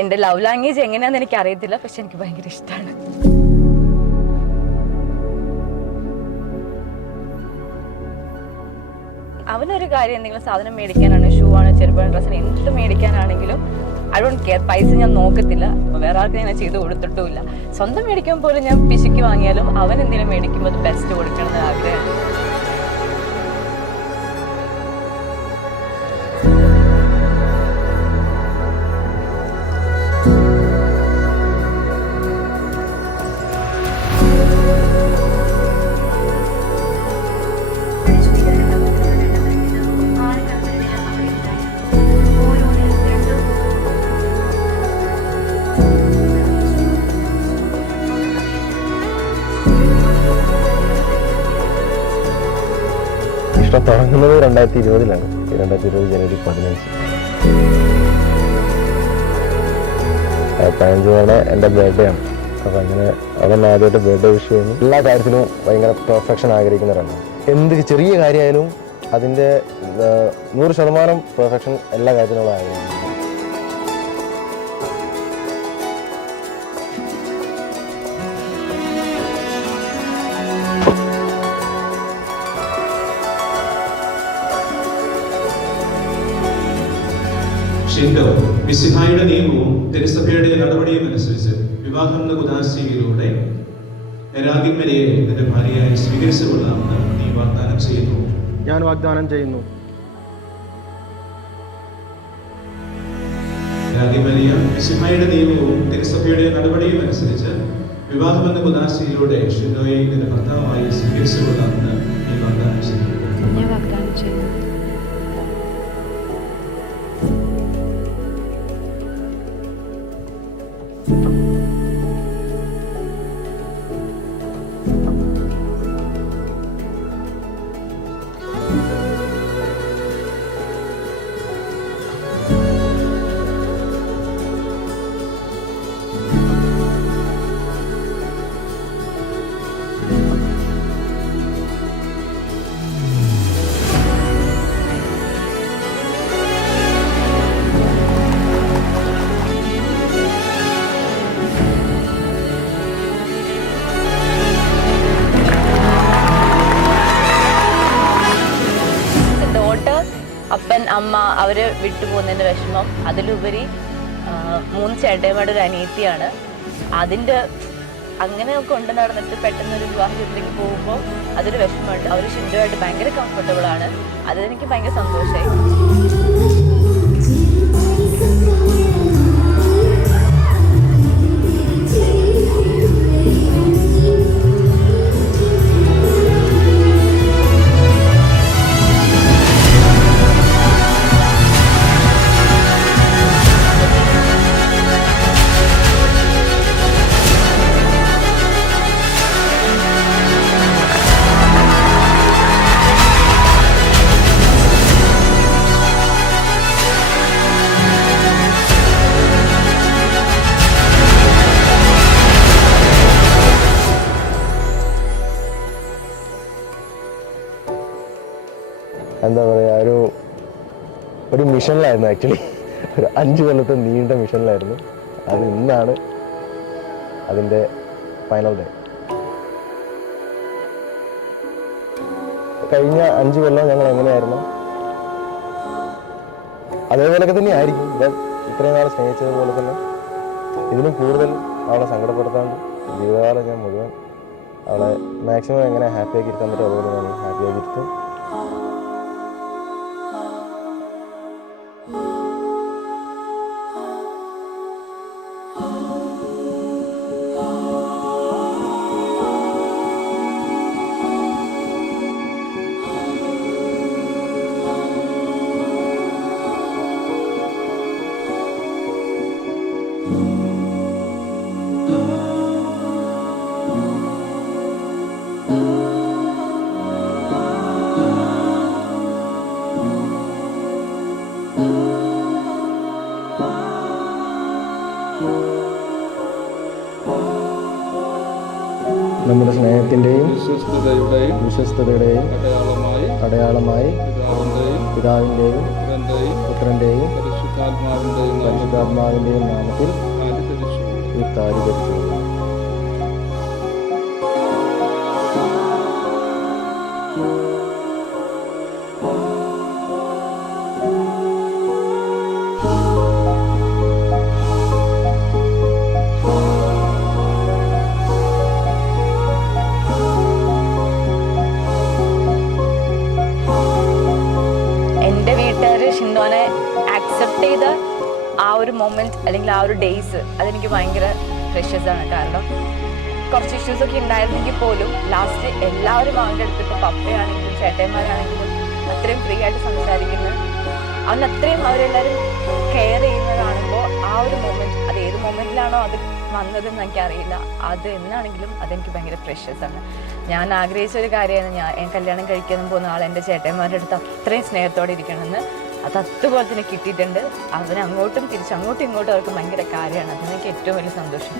എൻ്റെ love language എങ്ങനെയാണെന്ന് എനിക്ക് അറിയത്തില്ല, പക്ഷെ എനിക്ക് ഭയങ്കര ഇഷ്ടമാണ്. അവനൊരു കാര്യം, എന്തെങ്കിലും സാധനം മേടിക്കാനാണ്, ഷൂ ആണ്, ചെറുപ്പം ഡ്രസ്സിന്, എന്ത് മേടിക്കാനാണെങ്കിലും ഐ ഡോണ്ട് കെയർ. പൈസ ഞാൻ നോക്കത്തില്ല, വേറെ ആൾക്ക് ഞാൻ ചെയ്ത് കൊടുത്തിട്ടുമില്ല. സ്വന്തം മേടിക്കുമ്പോൾ പോലും ഞാൻ പിശുക്കി വാങ്ങിയാലും അവൻ എന്തെങ്കിലും മേടിക്കുമ്പോൾ അത് ബെസ്റ്റ് കൊടുക്കണം എന്ന് ആഗ്രഹമാണ്. ഇഷ്ടം തുടങ്ങുന്നത് 2020 2020 ജനുവരി 15. 15 എൻ്റെ ബർത്ത്ഡേ ആണ്. അപ്പം അങ്ങനെ അവൻ ആദ്യമായിട്ട് ബർത്ത്ഡേ വിഷ് ചെയ്യുന്നു. എല്ലാ കാര്യത്തിലും ഭയങ്കര പെർഫെക്ഷൻ ആഗ്രഹിക്കുന്ന ഒരാളാണ്. എന്ത് ചെറിയ കാര്യമായാലും അതിൻ്റെ 100% പെർഫെക്ഷൻ എല്ലാ കാര്യത്തിലും ആഗ്രഹിക്കുന്നു. ഷിൻഡോ മിശിഹായുടെ നിയമവും തിരുസഭയുടെ നടപടിയും അനുസരിച്ച് വിവാഹം എന്ന കുദാശയിലൂടെ രാഗിമരിയെ നിന്റെ ഭാര്യയായി സ്വീകരിച്ചുകൊള്ളാമെന്ന് നീ വാഗ്ദാനം ചെയ്യുന്നു. ഞാൻ വാഗ്ദാനം ചെയ്യുന്നു. രാഗിമരിയ മിശിഹായുടെ നിയമവും തിരുസഭയുടെ നടപടിയും അനുസരിച്ച് വിവാഹം എന്ന കുദാശയിലൂടെ ഷിൻഡോയെ നിന്റെ ഭർത്താവായി സ്വീകരിച്ചുകൊള്ളാമെന്ന് നീ വാഗ്ദാനം ചെയ്യുന്നു. ഞാൻ വാഗ്ദാനം ചെയ്യുന്നു. അപ്പൻ അമ്മ അവരെ വിട്ടുപോകുന്നതിൻ്റെ വിഷമം, അതിലുപരി 3 ചേട്ടന്മാരുടെ ഒരു അനിയത്തിയാണ്. അതിൻ്റെ അങ്ങനെയൊക്കെ കൊണ്ട് നടന്നിട്ട് പെട്ടെന്നൊരു വിവാഹ ജീവിതത്തിലേക്ക് പോകുമ്പോൾ അതൊരു വിഷമമുണ്ട്. അവർ ഷിൻഡോയായിട്ട് ഭയങ്കര കംഫർട്ടബിൾ ആണ്. അതെനിക്ക് ഭയങ്കര സന്തോഷമായി. എന്താ പറയുക, ഒരു മിഷനിലായിരുന്നു. ആക്ച്വലി ഒരു 5 കൊല്ലത്തെ നീണ്ട മിഷനിലായിരുന്നു. അത് ഇന്നാണ് അതിൻ്റെ ഫൈനൽ ഡേ. കഴിഞ്ഞ 5 കൊല്ലം ഞങ്ങൾ എങ്ങനെയായിരുന്നു അതേപോലെയൊക്കെ തന്നെ ആയിരിക്കും. ഞാൻ ഇത്രയും നാൾ സ്നേഹിച്ചതുപോലെ തന്നെ ഇതിനും കൂടുതൽ അവളെ സങ്കടപ്പെടുത്താണ്ട് ജീവിതകാലം ഞാൻ മുഴുവൻ അവളെ മാക്സിമം എങ്ങനെ ഹാപ്പിയാക്കി ഇരുത്താൻ പറ്റും അതുപോലെ ഞാൻ ഹാപ്പിയാക്കി ഇരുത്തും. നമ്മുടെ സ്നേഹത്തിൻ്റെയും വിശ്വസ്തതയുടെയും അടയാളമായി പിതാവിൻ്റെയും പുത്രൻ്റെയും പരിശുദ്ധാത്മാവിൻ്റെയും നാമത്തിൽ ഈ താലി ധരിച്ചു. എൻ്റെ വീട്ടുകാർ ഷിൻഡോനെ ആക്സെപ്റ്റ് ചെയ്ത ആ ഒരു മൊമെൻറ്റ് അല്ലെങ്കിൽ ആ ഒരു ഡേയ്സ് അതെനിക്ക് ഭയങ്കര പ്രഷ്യസ് ആണ്. കാരണം കുറച്ച് ഇഷ്യൂസൊക്കെ ഉണ്ടായിരുന്നെങ്കിൽ പോലും ലാസ്റ്റ് എല്ലാവരും അവൻ്റെ അടുത്ത് ഇപ്പോൾ പപ്പയാണെങ്കിലും ചേട്ടന്മാരാണെങ്കിലും അത്രയും ഫ്രീ ആയിട്ട് സംസാരിക്കുന്നത്, അവൻ അത്രയും അവരെല്ലാവരും കെയർ ചെയ്യുന്നത് കാണുമ്പോൾ ആ ഒരു മൊമെൻറ്റ്, അത് ഏത് മൊമെൻറ്റിലാണോ അത് വന്നതെന്ന് എനിക്കറിയില്ല, അത് എന്നാണെങ്കിലും അതെനിക്ക് ഭയങ്കര പ്രഷ്യസ് ആണ്. ഞാൻ ആഗ്രഹിച്ച ഒരു കാര്യമാണ് ഞാൻ കല്യാണം കഴിക്കാൻ പോകുന്ന ആൾ എൻ്റെ ചേട്ടന്മാരുടെ അടുത്ത് അത്രയും സ്നേഹത്തോടെ ഇരിക്കണമെന്ന്. അത് അതുപോലെ തന്നെ കിട്ടിയിട്ടുണ്ട്. അവരങ്ങോട്ടും തിരിച്ചങ്ങോട്ടും ഇങ്ങോട്ടും അവർക്ക് ഭയങ്കര കാര്യമാണ്. അതെനിക്ക് ഏറ്റവും വലിയ സന്തോഷം.